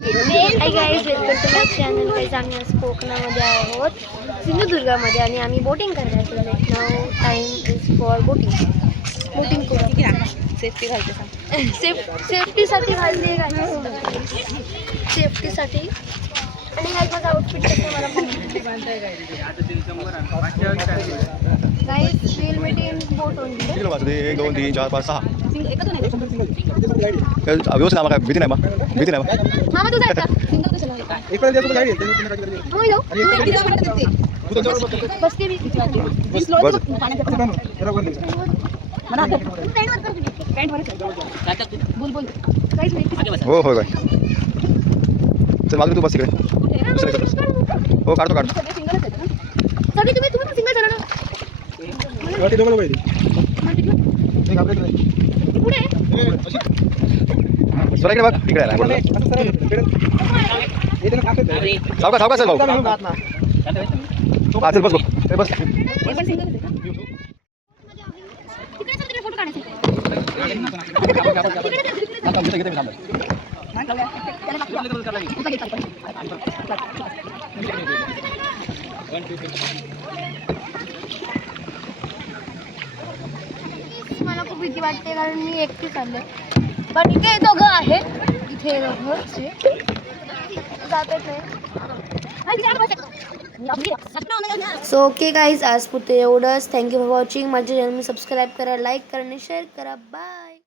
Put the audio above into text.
High guys, welcome to my channel. Guys आम्ही आज कोकणामध्ये आहोत, सिंधुदुर्गामध्ये, आणि आम्ही बोटिंग करणार आहोत. Now time is for boating. Boating करू. सेफ्टी घालते सांग. सेफ्टीसाठी घालते सेफ्टीसाठी. आणि गाईज माझा आउटफिट कसं मला guys will meet in boat only. 1 2 3 4 5 6 व्यवस्थित आम्हाला काय भीती नाही मग भीती नाही मग मामा तुझा आहे का? बसते मी. हो हो काय चल माझं तू बस इकडे हो काढतो काढतो सगळी तुम्ही तुम्ही सिंगल झाला ना. पुढे स्वरा इकडे बघ इकडे आला सावका सावका चल भाऊ हा चल बस बस फोटो काढायचे. मला खूप भीती वाटते कारण मी एकटी चालले, पण इथे दोघं आहेत. इथे दोघं जातच नाही. सो ओके गाईज, आज पुरते एवढंच. Thank you for watching. माझ्या चॅनल सबस्क्राईब करा, लाईक करा आणि शेअर करा. बाय.